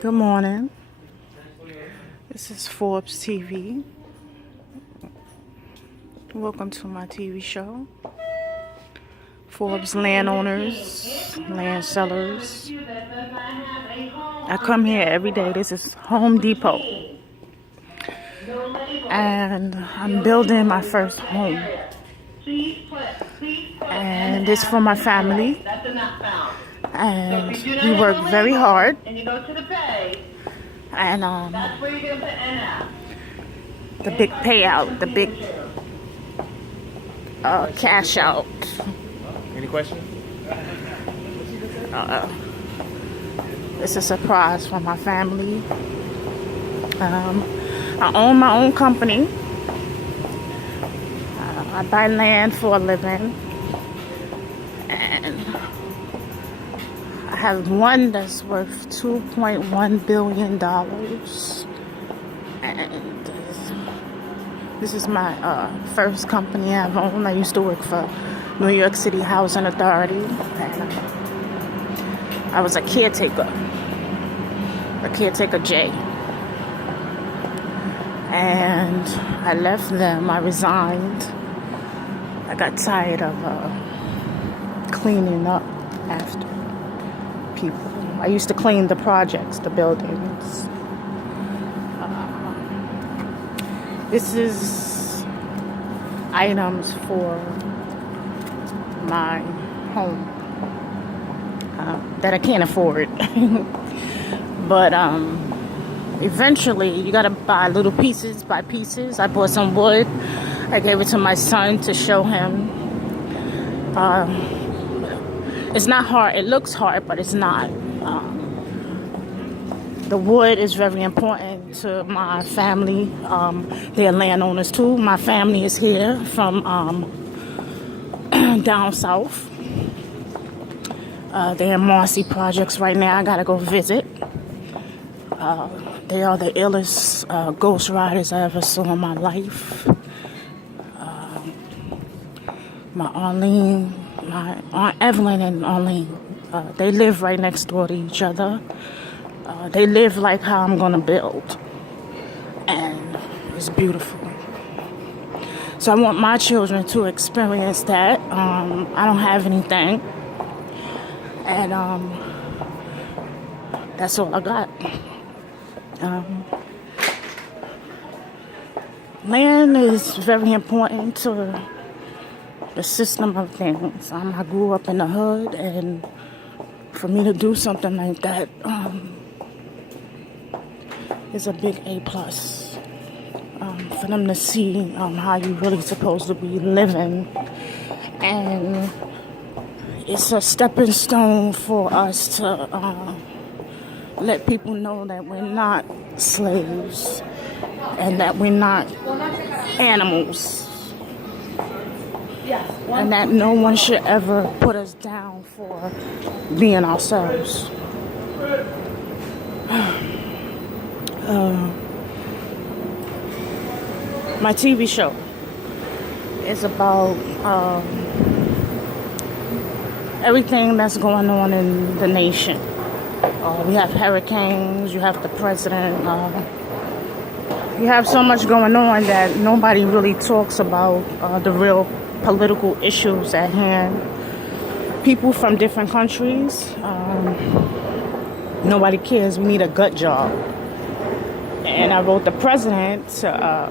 Good morning. This is Forbes TV. Welcome to my TV show. Forbes Landowners, Land Sellers. I come here every day. This is Home Depot. And I'm building my first home. And it's for my family. And we work very hard. And the big payout, the big cash out. Any questions? It's a surprise for my family. I own my own company. I buy land for a living. And I have one that's worth $2.1 billion. And this is my first company I've owned. I used to work for New York City Housing Authority. And I was a caretaker J. And I left them. I resigned. I got tired of cleaning up after people. I used to clean the projects, the buildings. This is items for my home that I can't afford. But eventually you gotta buy little pieces by pieces. I bought some wood. I gave it to my son to show him. It's not hard. It looks hard, but it's not. The wood is very important to my family. They're landowners too. My family is here from down south. They're in Marcy Projects right now. I gotta go visit. They are the illest ghost riders I ever saw in my life. My Aunt Evelyn and Arlene, they live right next door to each other. They live like how I'm gonna build. And it's beautiful. So I want my children to experience that. I don't have anything. And that's all I got. Land is very important to the system of things. I grew up in the hood, and for me to do something like that is a big A+. For them to see how you really supposed to be living, and it's a stepping stone for us to let people know that we're not slaves and that we're not animals. And that no one should ever put us down for being ourselves. My TV show is about everything that's going on in the nation. We have hurricanes, you have the president, you have so much going on that nobody really talks about the real political issues at hand. People from different countries, nobody cares. We need a gut job. And I wrote the president. I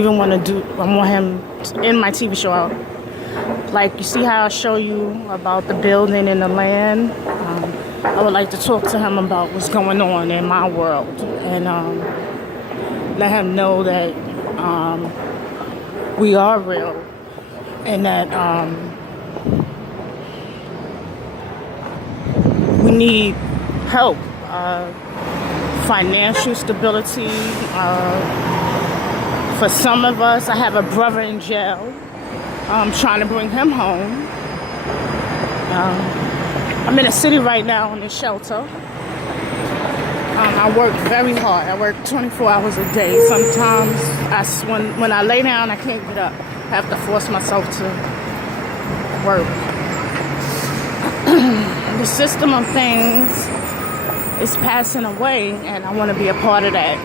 want him in my TV show. Like, you see how I show you about the building and the land? I would like to talk to him about what's going on in my world, and let him know that we are real, and that we need help, financial stability. For some of us, I have a brother in jail. I'm trying to bring him home. I'm in a city right now in a shelter. I work very hard. I work 24 hours a day. Sometimes when I lay down, I can't get up. I have to force myself to work. the system of things is passing away, and I want to be a part of that.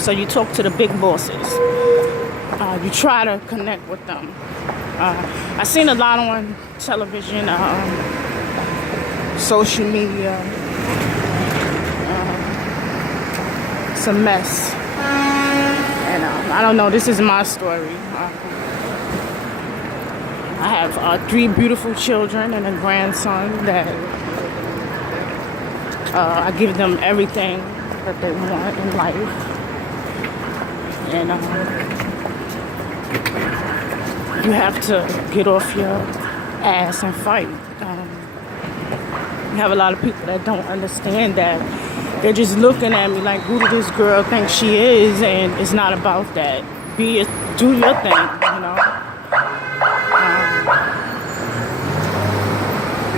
So you talk to the big bosses. You try to connect with them. I seen a lot on television, social media. It's a mess. And I don't know, this is my story. I have 3 beautiful children and a grandson that I give them everything that they want in life. And you have to get off your ass and fight. You have a lot of people that don't understand that. They're just looking at me like, who does this girl think she is? And it's not about that. Do your thing, you know.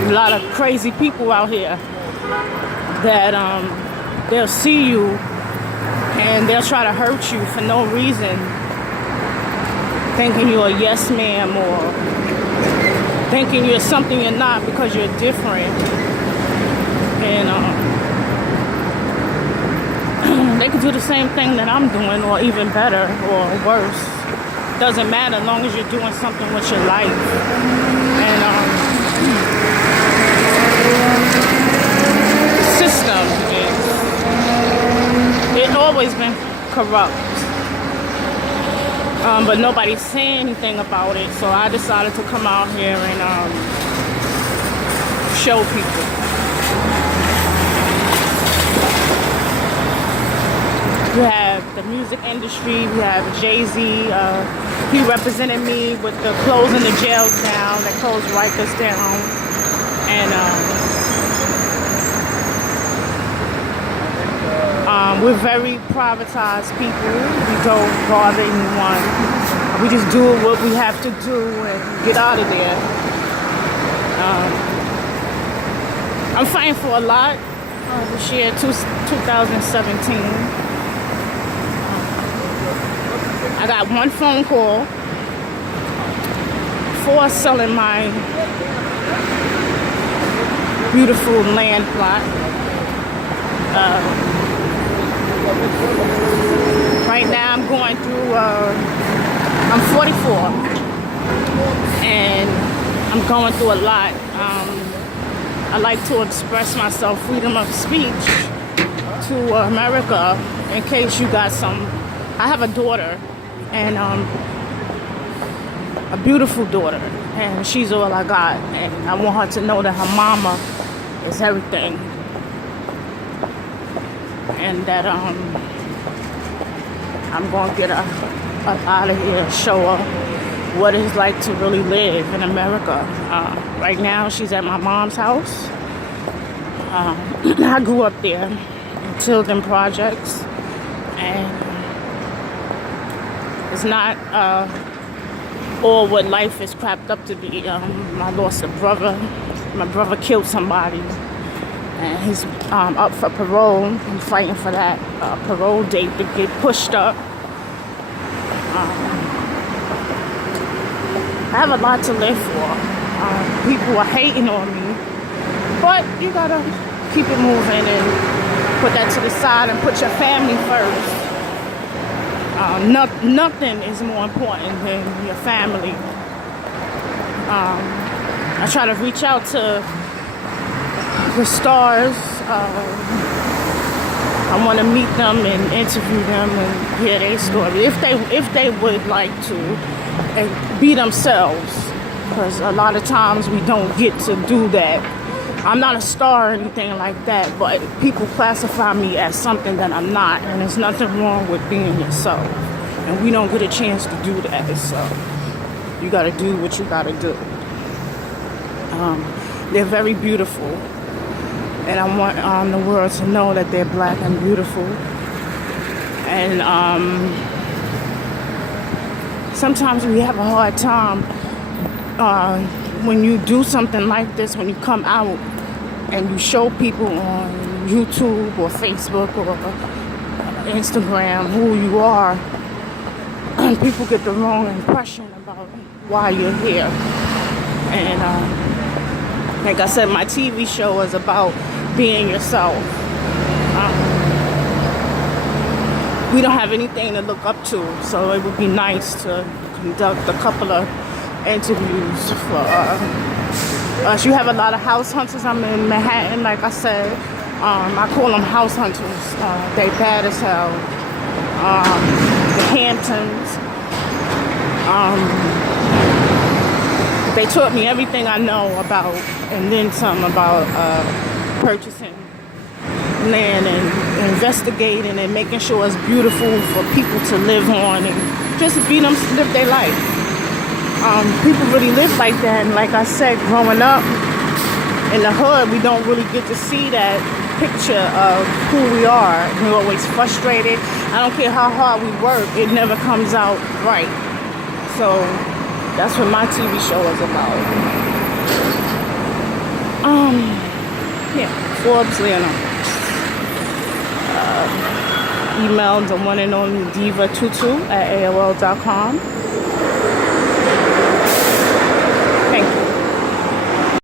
A lot of crazy people out here that they'll see you and they'll try to hurt you for no reason, thinking you're a yes ma'am or thinking you're something you're not because you're different. And they could do the same thing that I'm doing, or even better or worse. Doesn't matter as long as you're doing something with your life. And the system it's always been corrupt. But nobody's saying anything about it, so I decided to come out here and show people. We have the music industry. We have Jay-Z. He represented me with the closing the jails down. They closed Rikers down. And we're very privatized people. We don't bother anyone. We just do what we have to do and get out of there. I'm fighting for a lot this year, 2017. I got 1 phone call for selling my beautiful land plot. Right now I'm going through, I'm 44 and I'm going through a lot. I like to express myself, freedom of speech to America in case you got some. I have a daughter and a beautiful daughter, and she's all I got, and I want her to know that her mama is everything, and that I'm gonna get her up out of here and show her what it's like to really live in America. Right now she's at my mom's house. I grew up there in Tilden Projects, and it's not all what life is cracked up to be. I lost a brother. My brother killed somebody, and he's up for parole. I'm fighting for that parole date to get pushed up. I have a lot to live for. People are hating on me, but you gotta keep it moving and put that to the side and put your family first. Nothing is more important than your family. I try to reach out to the stars. I want to meet them and interview them and hear their story if they would like to, and be themselves. Because a lot of times we don't get to do that. I'm not a star or anything like that, but people classify me as something that I'm not, and there's nothing wrong with being yourself. And we don't get a chance to do that, so you gotta do what you gotta do. They're very beautiful, and I want the world to know that they're black and beautiful. And sometimes we have a hard time when you do something like this, when you come out and you show people on YouTube or Facebook or Instagram who you are, and people get the wrong impression about why you're here. And Like I said, my TV show is about being yourself. We don't have anything to look up to, so it would be nice to conduct a couple of interviews for us. You have a lot of house hunters. I'm in Manhattan, like I said. I call them house hunters. They bad as hell. The Hamptons. They taught me everything I know about, and then some about purchasing land and investigating and making sure it's beautiful for people to live on and just be them live their life. People really live like that, and like I said, growing up in the hood, we don't really get to see that picture of who we are. We're always frustrated. I don't care how hard we work, it never comes out right. So that's what my TV show is about. Yeah, Forbestv. Email the one and only diva22@aol.com.